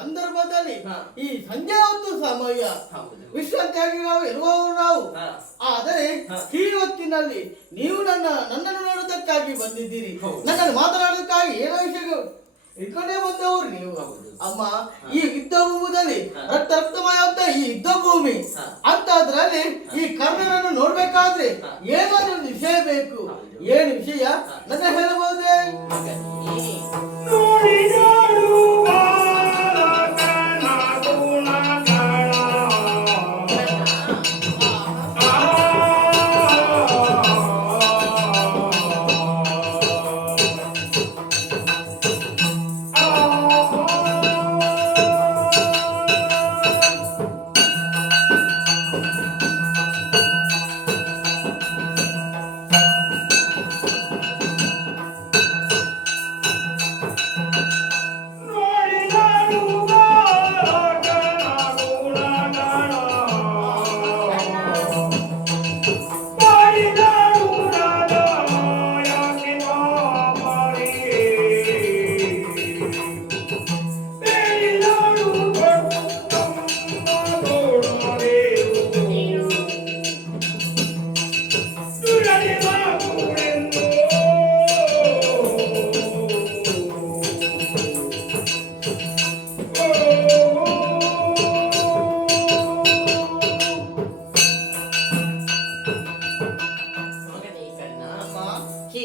ಸಂದರ್ಭದಲ್ಲಿ ಈ ಸಂಜೆ ಹೊತ್ತು ಸಮಯ ವಿಶ್ರಾಂತಿಯಾಗಿ ನಾವು ಇರುವವರು ನಾವು. ಆದರೆ ಈ ಹೊತ್ತಿನಲ್ಲಿ ನೀವು ನನ್ನನ್ನು ನೋಡುವುದಕ್ಕಾಗಿ ಬಂದಿದ್ದೀರಿ, ನನ್ನನ್ನು ಮಾತನಾಡುವುದಕ್ಕಾಗಿ ಏನೋ ವಿಷಯ ಇಟ್ಕೊಂಡೇ ಬಂದವರು ನೀವು. ಅಮ್ಮ, ಈ ಯುದ್ಧ ಭೂಮಿಯಲ್ಲಿ ರಕ್ತಮಯವಾದ ಈ ಯುದ್ಧ ಭೂಮಿ ಅಂತದ್ರಲ್ಲಿ ಈ ಕರ್ಣನನ್ನು ನೋಡ್ಬೇಕಾದ್ರೆ ಏನಾದ್ರೂ ಒಂದು ವಿಷಯ ಬೇಕು. ಏನು ವಿಷಯ ನನ್ನ ಹೇಳಬಹುದೇ?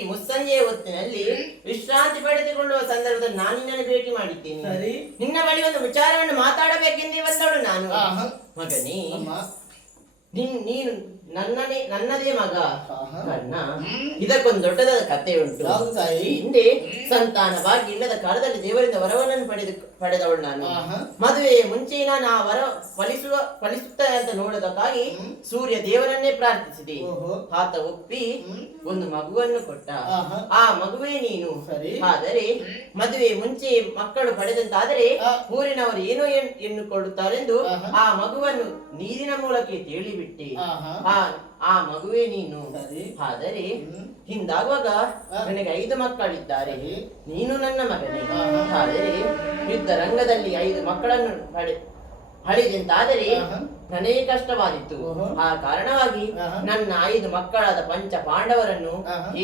ಮುಸ್ಸಂಜೆಯ ಹೊತ್ತಿನಲ್ಲಿ ವಿಶ್ರಾಂತಿ ಪಡೆದುಕೊಳ್ಳುವ ಸಂದರ್ಭದಲ್ಲಿ ನಾನು ನಿನ್ನನ್ನು ಭೇಟಿ ಮಾಡಿದ್ದೇನೆ. ನಿನ್ನ ಬಳಿ ಒಂದು ವಿಚಾರವನ್ನು ಮಾತಾಡಬೇಕೆಂದೇ ಬಂದವಳು ನಾನು. ಮಗನೇ, ನೀನು ನನ್ನದೇ ಮಗ ಕರ್ಣ. ಇದಕ್ಕೊಂದು ದೊಡ್ಡದಾದ ಕಥೆ ಉಂಟು. ಹಿಂದೆ ಸಂತಾನ ಭಾಗ್ಯ ಇಲ್ಲದ ಕಾಲದಲ್ಲಿ ದೇವರಿಂದ ವರವನ್ನು ಪಡೆದವಳು ನಾನು. ಮದುವೆಯ ಮುಂಚೆ ನಾನು ಆ ವರ ಫಲಿಸುತ್ತದೆ ಅಂತ ನೋಡೋದಕ್ಕಾಗಿ ಸೂರ್ಯ ದೇವರನ್ನೇ ಪ್ರಾರ್ಥಿಸಿದೆ. ಆತ ಒಪ್ಪಿ ಒಂದು ಮಗುವನ್ನು ಕೊಟ್ಟ. ಆ ಮಗುವೇ ನೀನು. ಆದರೆ ಮದುವೆ ಮುಂಚೆ ಮಕ್ಕಳು ಪಡೆದಂತಾದರೆ ಊರಿನವರು ಏನೋ ಎನ್ನುಕೊಳ್ಳುತ್ತಾರೆಂದು ಆ ಮಗುವನ್ನು ನೀರಿನ ಮೂಲಕ ತೇಳಿಬಿಟ್ಟೆ. ಆ ಮಗುವೇ ನೀನು. ಆದರೆ ಹಿಂದಾಗುವಾಗ ನನಗೆ 5 ಮಕ್ಕಳಿದ್ದಾರೆ. ನೀನು ನನ್ನ ಮಗನೇ. ಆದರೆ ಯುದ್ಧ ರಂಗದಲ್ಲಿ 5 ಮಕ್ಕಳನ್ನು ಹಳಿದೆಂತಾದರೆ ನನಗೆ ಕಷ್ಟವಾದಿತ್ತು. ಆ ಕಾರಣವಾಗಿ ನನ್ನ 5 ಮಕ್ಕಳಾದ ಪಂಚ ಪಾಂಡವರನ್ನು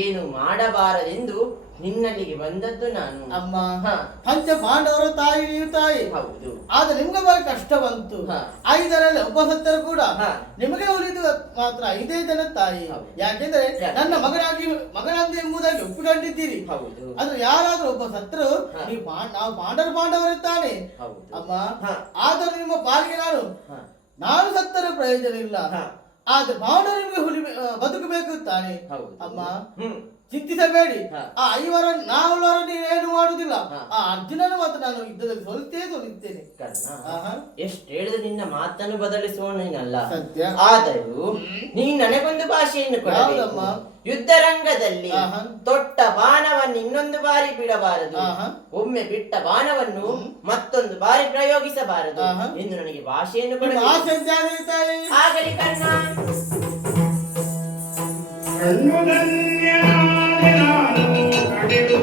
ಏನು ಮಾಡಬಾರದೆಂದು ನಿನ್ನಲ್ಲಿಗೆ ಬಂದದ್ದು ನಾನು. ಅಮ್ಮ, ಪಂಚ ಪಾಂಡವರು ತಾಯಿ ಹೌದು. ಆದ್ರೆ ನಿಮ್ಗೆ ಬಹಳ ಕಷ್ಟ ಬಂತು. 5ರಲ್ಲಿ ಒಬ್ಬ ಸತ್ತರು ಕೂಡ ನಿಮಗೆ ಉಳಿದು ಮಾತ್ರ 5 ಜನ ತಾಯಿ. ಯಾಕೆಂದ್ರೆ ನನ್ನ ಮಗನಾಗಿ ಎಂಬುದಾಗಿ ಒಪ್ಪಿಕೊಂಡಿದ್ದೀರಿ. ಆದ್ರೆ ಯಾರಾದ್ರೂ ಒಬ್ಬ ಸತ್ತರು ನಾವು ಪಾಂಡವರಿದ್ದಾನೆ ಅಮ್ಮ. ಆದರೂ ನಿಮ್ಮ ಪಾಲಿಗೆ ನಾನು ಸತ್ತರ ಪ್ರಯೋಜನ ಇಲ್ಲ. ಆದ್ರೆ ಪಾಂಡವರು ನಿಮಗೆ ಬದುಕಬೇಕು ತಾನೆ ಅಮ್ಮ. ಚಿಂತಿಸಬೇಡಿ. ಆ 5 ನಾವೆಲ್ಲರೂ ನೀನೇನು ಮಾಡುವುದಿಲ್ಲ. ಆ ಅರ್ಜುನನು ಮಾತ್ರ ನಾನು ಯುದ್ಧದಲ್ಲಿ ಸೋಲಿಸ್ತೇನೆ. ಎಷ್ಟು ಹೇಳಿದ್ರೆ ನಿನ್ನ ಮಾತನ್ನು ಬದಲಿಸುವನಲ್ಲ. ಆದರೂ ನೀನು ನನಗೊಂದು ಭಾಷೆಯನ್ನು ಕೊಡಬೇಕು. ಯುದ್ಧ ರಂಗದಲ್ಲಿ ತೊಟ್ಟ ಬಾಣವನ್ನು ಇನ್ನೊಂದು ಬಾರಿ ಬಿಡಬಾರದು. ಒಮ್ಮೆ ಬಿಟ್ಟ ಬಾಣವನ್ನು ಮತ್ತೊಂದು ಬಾರಿ ಪ್ರಯೋಗಿಸಬಾರದು ಎಂದು ನನಗೆ ಭಾಷೆಯನ್ನು ಕೊಡಬೇಕು. ಆಗಲಿ ಕರ್ಣ. ನಾನು ಕಡಿದು